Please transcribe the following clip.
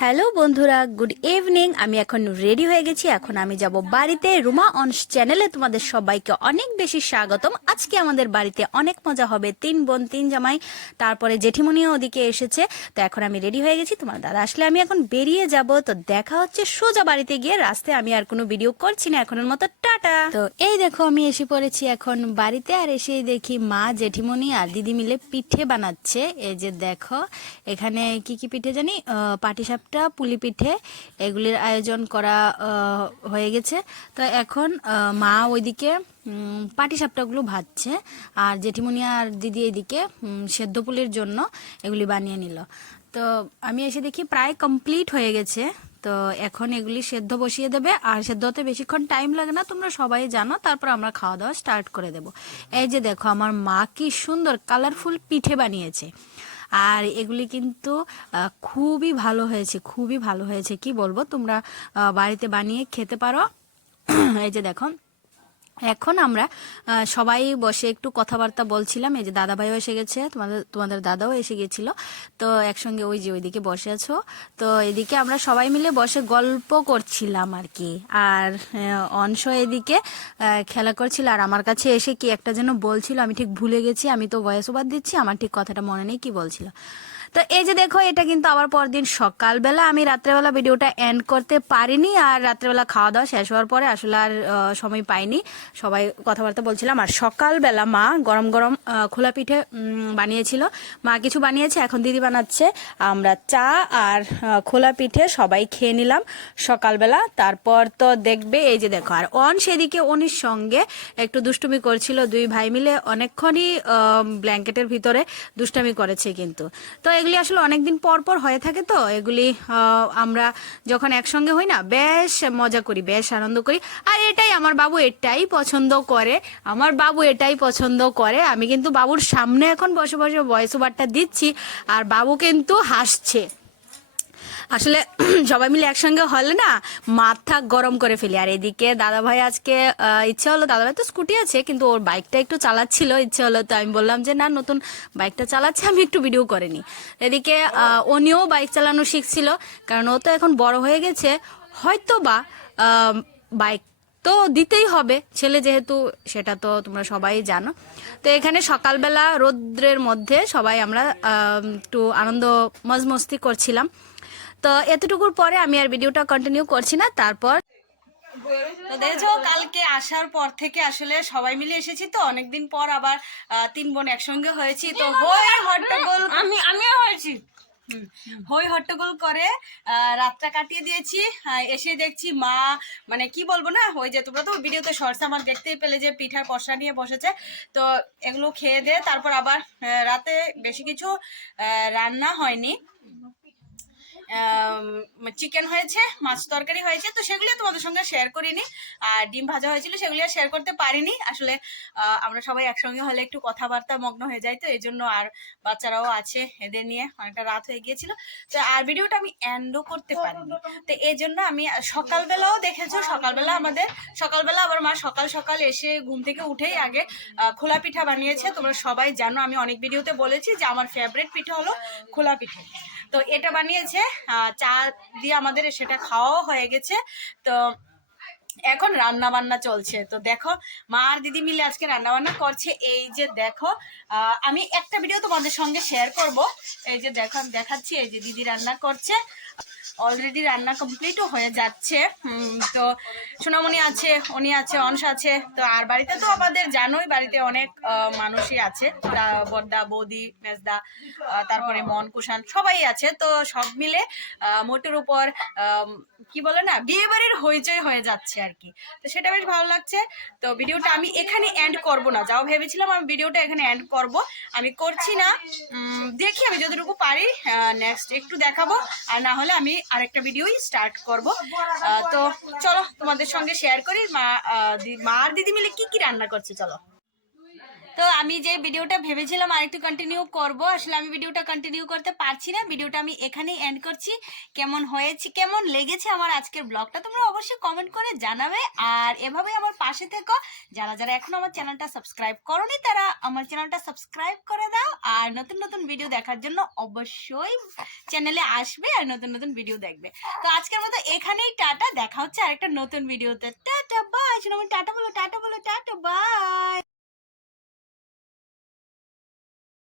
Hello বন্ধুরা, good evening. আমি এখন রেডি হয়ে গেছি। এখন আমি যাব বাড়িতে। রুমা অনস চ্যানেলে তোমাদের সবাইকে অনেক বেশি স্বাগতম। আজকে আমাদের বাড়িতে অনেক মজা হবে। তিন বোন, তিন জামাই, তারপরে জেঠিমনিও ওদিকে এসেছে। তো এখন আমি রেডি হয়ে গেছি। তোমার দাদা আসলে আমি এখন বেরিয়ে যাব। তো দেখা হচ্ছে সোজা বাড়িতে গিয়ে। রাস্তায় আমি আর কোনো ভিডিও করছি না এখনের মতো। টাটা। তো এই দেখো, আমি এসে পড়েছি এখন বাড়িতে আর এসেই দেখি মা জেঠিমনি আর দিদি মিলে পিঠে বানাচ্ছে। এই যে দেখো, এখানে কি কি পিঠে জানি? পাটিসাপটা পুলি পিঠে এগুলির আয়োজন করা হয়ে গেছে। তো এখন মা ওইদিকে পাটিসাপটাগুলো ভাজছে আর জেঠিমনি আর দিদি এদিকে সেদ্ধ পুলির জন্য এগুলি বানিয়ে নিল। তো আমি এসে দেখি প্রায় কমপ্লিট হয়ে গেছে। তো এখন এগুলি সেদ্ধ বসিয়ে দেবে, আর সেদ্ধ হতে বেশিক্ষণ টাইম লাগে না, তোমরা সবাই জানো, তারপর আমরা খাওয়া দাওয়া স্টার্ট করে দেব। এই যে দেখো, আমার মা কি সুন্দর কালারফুল পিঠে বানিয়েছে। আর এগুলি কিন্তু খুবই ভালো হয়েছে, খুবই ভালো হয়েছে, কি বলব? তোমরা বাড়িতে বানিয়ে খেতে পারো। এই যে দেখো এখন আমরা সবাই বসে একটু কথাবার্তা বলছিলাম। এই যে দাদা ভাইও এসে গেছে, তোমাদের তোমাদের দাদাও এসে গেছিল। তো একসঙ্গে ওই যে ওইদিকে বসে আছো। তো এদিকে আমরা সবাই মিলে বসে গল্প করছিলাম আর কি। আর অংশ এদিকে খেলা করছিল। আর আমার কাছে এসে কি একটা যেন বলছিল, আমি ঠিক ভুলে গেছি, আমি তো ভয়েস ওভার দিচ্ছি, আমার ঠিক কথাটা মনে নেই, কি বলছিল? তো এই যে দেখো, এটা কিন্তু আবার পরদিন সকালবেলা। আমি রাত্রেবেলা ভিডিওটা এন্ড করতে পারিনি আর রাত্রেবেলা খাওয়া দাওয়া শেষ হওয়ার পরে আসলে আর সময় পাইনি। সবাই কথাবার্তা বলছিলাম। আর সকালবেলা মা গরম গরম খোলা পিঠে বানিয়েছিল। মা কিছু বানিয়েছে, এখন দিদি বানাচ্ছে। আমরা চা আর খোলা পিঠে সবাই খেয়ে নিলাম সকালবেলা। তারপর তো দেখবে, এই যে দেখো, আর অন সেদিকে অনির সঙ্গে একটু দুষ্টুমি করছিল। দুই ভাই মিলে অনেকক্ষণই ব্ল্যাঙ্কেটের ভিতরে দুষ্টামি করেছে কিন্তু। তো এগুলি আসলে অনেকদিন পর পর হয়ে থাকে তো। এগুলি আমরা যখন একসঙ্গে হই না, বেশ মজা করি, বেশ আনন্দ করি। আর এটাই আমার বাবু এটাই পছন্দ করে। আমার বাবু এটাই পছন্দ করে। আমি কিন্তু বাবুর সামনে এখন বসে বসে বয়স ওভারটা দিচ্ছি। আর বাবু কিন্তু হাসছে। আসলে সবাই মিলে একসঙ্গে হলে না মাথা গরম করে ফেলি। আর এদিকে দাদা ভাই আজকে ইচ্ছে হলো দাদা ভাই তো স্কুটি আছে, কিন্তু ওর বাইকটা একটু চালাচ্ছিল, ইচ্ছে হলো, তো আমি বললাম যে, না, নতুন বাইকটা চালাচ্ছে, আমি একটু ভিডিও করে নিই এদিকে উনিও বাইক চালানো শিখছিল, কারণ ও তো এখন বড় হয়ে গেছে। হয়তো বা বাইক তো দিতেই হবে, ছেলে যেহেতু, সেটা তো তোমরা সবাই জানো। তো এখানে সকালবেলা রৌদ্রের মধ্যে সবাই আমরা একটু আনন্দ মজমস্তি করছিলাম। তো এতটুকুর পরে আমি আর ভিডিওটা কন্টিনিউ করছি না তারপর তো দেখছ কালকে আসার পর থেকে আসলে সবাই মিলে এসেছি তো অনেকদিন পর আবার তিন বোন একসঙ্গে হয়েছি। তো হই হট্টগোল আমি আমিও হয়েছি। হই হট্টগোল করে রাতটা কাটিয়ে দিয়েছি এসে দেখছি মা মানে কি বলব না ওই যে তোমরা তো ভিডিওতে শর্টস আমার দেখতেই পেলে যে পিঠার পশা নিয়ে বসেছে। তো এগুলো খেয়ে দিয়ে তারপর আবার রাতে বেশি কিছু আহ, রান্না হয়নি। চিকেন হয়েছে, মাছ তরকারি হয়েছে, তো সেগুলি তোমাদের সঙ্গে শেয়ার করিনি। আর ডিম ভাজা হয়েছিল, সেগুলি আর শেয়ার করতে পারিনি। আসলে আমরা সবাই একসঙ্গে হলে একটু কথাবার্তা মগ্ন হয়ে যাই তো, এই জন্য আর বাচ্চারাও আছে এদের নিয়ে, অনেকটা রাত হয়ে গিয়েছিল। তো আর ভিডিওটা আমি এন্ডও করতে পারিনি। তো এই জন্য আমি সকালবেলাও দেখেছ, সকালবেলা আমাদের, সকালবেলা আবার মা সকাল সকাল এসে ঘুম থেকে উঠেই আগে খোলা পিঠা বানিয়েছে। তোমরা সবাই জানো, আমি অনেক ভিডিওতে বলেছি যে আমার ফেভারিট পিঠা হলো খোলা পিঠে। তো এটা বানিয়েছে চা দিয়ে আমাদের সেটা খাওয়াও হয়ে গেছে। তো এখন রান্না বান্না চলছে। তো দেখো, মা আর দিদি মিলে আজকে রান্না বান্না করছে। এই যে দেখো আমি একটা ভিডিও তোমাদের সঙ্গে শেয়ার করব। এই যে দেখো, আমি দেখাচ্ছি, এই যে দিদি রান্না করছে। অলরেডি রান্না কমপ্লিটও হয়ে যাচ্ছে। তো সোনামণি আছে, উনি আছে অংশ আছে, তো আর বাড়িতে তো আমাদের জানোই, বাড়িতে অনেক মানুষই আছে। তা বড়দা বৌদি, মেজদা তারপরে মন, কুষাণ সবাই আছে, তো সব মিলে মোটের উপর কি বলে না বিয়ে বাড়ির হইচই হয়ে যাচ্ছে আর কি। তো সেটা বেশ ভালো লাগছে। তো ভিডিওটা আমি এখানে এন্ড করব না। যাও ভেবেছিলাম আমি ভিডিওটা এখানে এন্ড করব। আমি করছি না। দেখি আমি যতটুকু পারি নেক্সট একটু দেখাবো। আর না হলে আমি আরেকটা ভিডিওই স্টার্ট করব। তো চলো তোমাদের সঙ্গে শেয়ার করি। মা মা আর দিদি মিলে কি কি রান্না করছে, চলো। তো আমি যে ভিডিওটা ভেবেছিলাম আরেকটু কন্টিনিউ করব, আসলে আমি ভিডিওটা কন্টিনিউ করতে পারছি না। ভিডিওটা আমি এখানেই এন্ড করছি। কেমন হয়েছে, কেমন লেগেছে আমার আজকের ব্লগটা তোমরা অবশ্যই কমেন্ট করে জানাবে। আর এভাবে আমার পাশে থেকো। যারা যারা এখন আমার চ্যানেলটা সাবস্ক্রাইব করনি, তারা আমার চ্যানেলটা সাবস্ক্রাইব করে দাও। আর নতুন নতুন ভিডিও দেখার জন্য অবশ্যই চ্যানেলে আসবে আর নতুন নতুন ভিডিও দেখবে। তো আজকের মতো এখানেই টাটা। দেখা হচ্ছে আরেকটা নতুন ভিডিওতে টাটা বাই টাটা বলো টাটা বলো, টাটা বাই